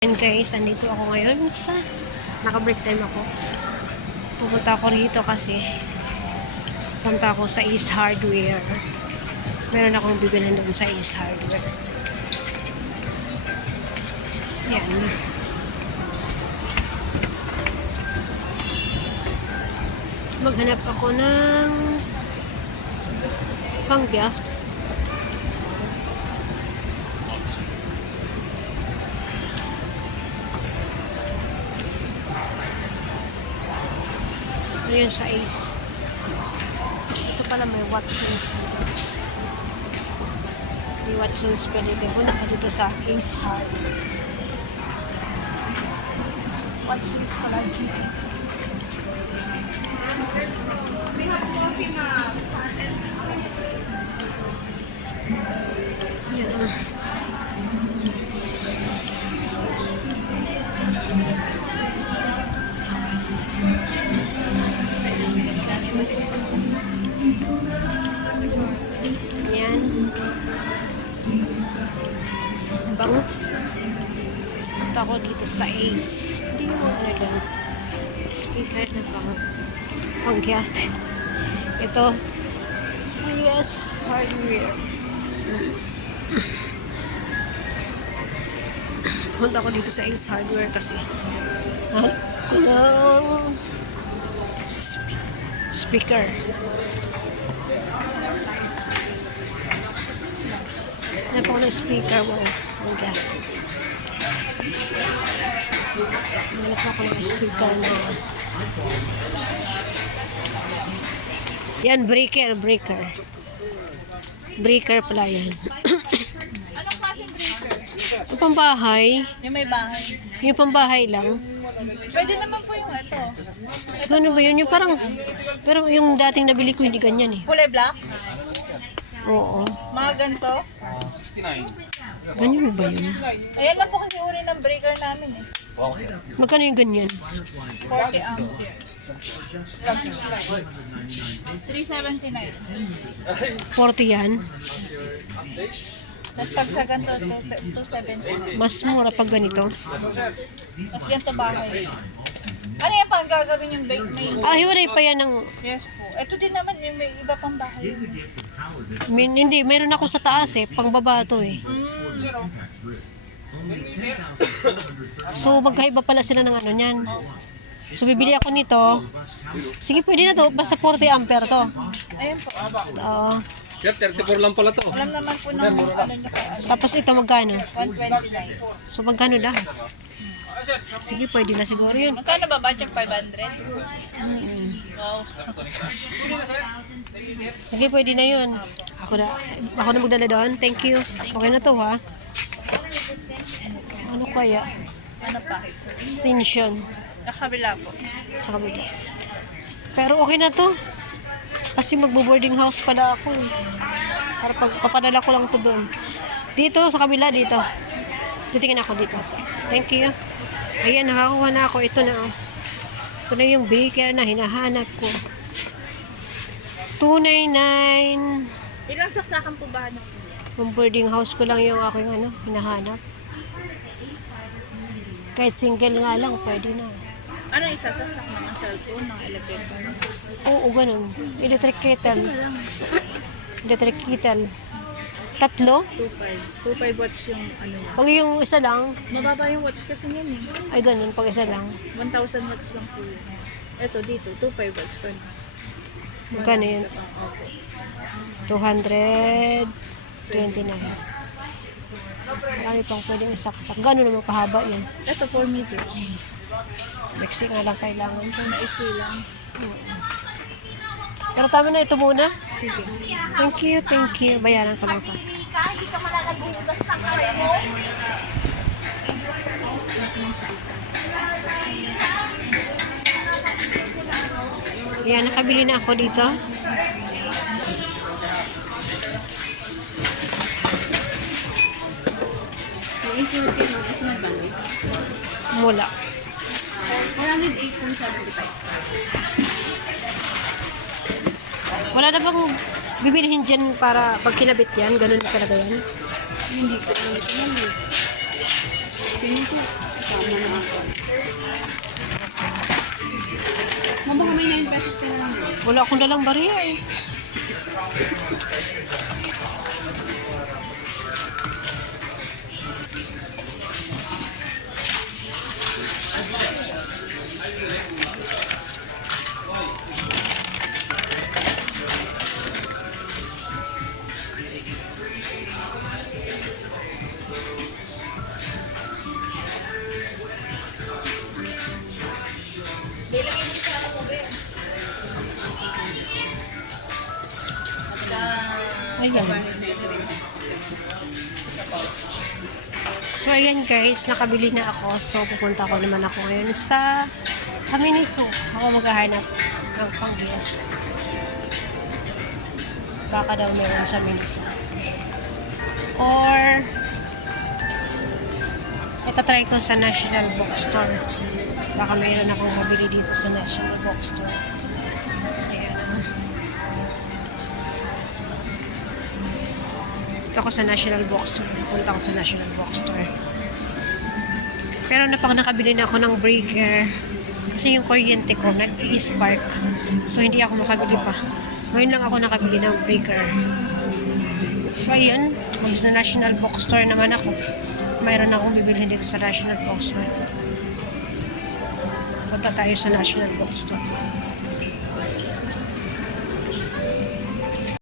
And guys, andito ako ngayon sa naka-break time ako. Pupunta ako rito kasi punta ako sa Ace Hardware. Meron akong bibilhan doon sa Ace Hardware. Yan. Maghanap ako ng pang-gift. Ayan sa Ace. Ito pala may Watsons dito. May Watsons pa dito. Punta ka dito sa Ace Hardware. Watsons pala dito. We have coffee, ma'am. Ayan. Ayan. Bango. Punta ako dito sa Ace. Hindi mo talaga speaker na bango. Pang-gas. Ito. Yes, hardware. Punta ako dito sa Ace Hardware kasi ng speaker. Hanap ako ng speaker. Wow, ang gas. Hanap ako ng speaker na yan, breaker. Breaker pala yan. Anong klaseng breaker? Yung pambahay. Yung may bahay. Yung pambahay lang. Pwede naman po yung ito. Gano'n ba yun? Yung parang, pero yung dating nabili ko hindi ganyan eh. Kulay black? Oo. Mga ganito? Ganyan ba yun? Ayan lang po kasi uri ng breaker namin eh. Magkano yung ganyan? 40 ampere. 379. 40 yan. Tapos pag sa ganito, 270. Mas mura pag ganito. Tapos ganito bahay. Ano yan pang gagawin yung may... Ah, hiwalay pa yan ng... Yes po. Ito din naman yung may iba pang bahay. Hindi, meron ako sa taas eh. Pang baba to eh. So, magkaiba pala sila ng ano niyan. So, bibili ako nito. Sige, pwede na to. Basta 40 ampere to. Ayun po. Oo. Sir, 34 lang pala to. Alam naman po ng ano niya kay ano. Tapos ito magkano? 129. So, magkano lahat? Sige, pwede na siguro yun. Magkano ba budget? 500? Wow. Sige, pwede na yun. Ako na magdala doon. Thank you. Okay na to ha. Ano kaya? Ano pa? Extension. Nakabila po. Sa kabila. Pero okay na to. Kasi magbo-boarding house pala ako. Para papadala ko lang to doon. Dito, sa kabila, dito. Titingin ako dito. Thank you. Ayan, nakakuha na ako. Ito na. Ito na yung baker na hinahanap ko. 299. Ilang saksakan po ba ano? Yung boarding house ko lang yung aking hinahanap. Kahit single nga lang, pwede na. Ano isasaksak ng cellphone, ng elevator? Oo, ganun. Electric kettle. Electric kettle. 3? 2.5 watts yung ano niya. Pag yung isa lang, Mababa yung watts kasi yan eh. ay ganun, pag isa lang. 1,000 watts lang po yun. Ito dito, 2.5 watts pa. Magkano yun? 229. Marami pang pwedeng isaksak. Gano'n naman kahaba yun. Ito 4 meters. Mixing nga lang kailangan. Maiksi lang. Pero tama na ito muna. Sige. Thank you. Bayaran ko lang ito. Hindi ka malalagugas ng kamay mo. Ayan, nakabili na ako dito. Mula. 108.75. Wala na bang bibilihin dyan para pag kinabit yan? Ganun talaga yan? Hindi ko alam ito. Hindi. Mabaka may 9 pesos ka na lang. Wala akong dalang bariya eh. Ayan. So, ayan guys, nakabili na ako. So, pupunta ko naman ako ngayon sa Miniso. Ako maghahanap ng panggiyan. Baka daw meron sa Miniso. Or, itatry ko sa National Bookstore. Baka meron akong mabili dito sa National Bookstore. Ayan. Dito ako sa National Bookstore. Punta ako sa National Bookstore. Pero nakabili na ako ng breaker. Kasi yung kuryente ko, nag-i-spark. So, hindi ako makabili pa. Ngayon lang ako nakabili ng breaker. So, ayun. Sa National Bookstore naman ako. Mayroon akong bibili dito sa National Bookstore. Punta tayo sa National Bookstore.